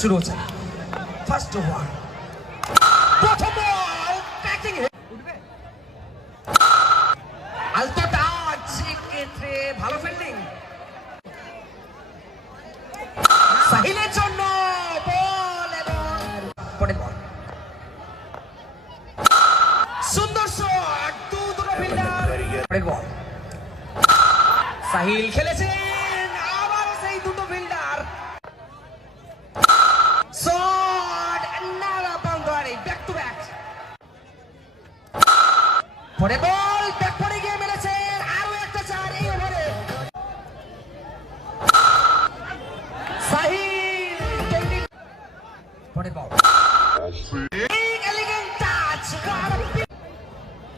শুরু হচ্ছে first over প্রথম বল ক্যাচিং উঠবে আলতো টাচ ক্ষেত্রে ভালো ফিল্ডিং সাহিলের জন্য বল এবং পরের বল সুন্দর শট দুটো ফিল্ডার পরের বল সাহিল খেলেছেন আবার সেই দুটো ফিল্ডার শট নালা বাউন্ডারি ব্যাক টু ব্যাক পরের বল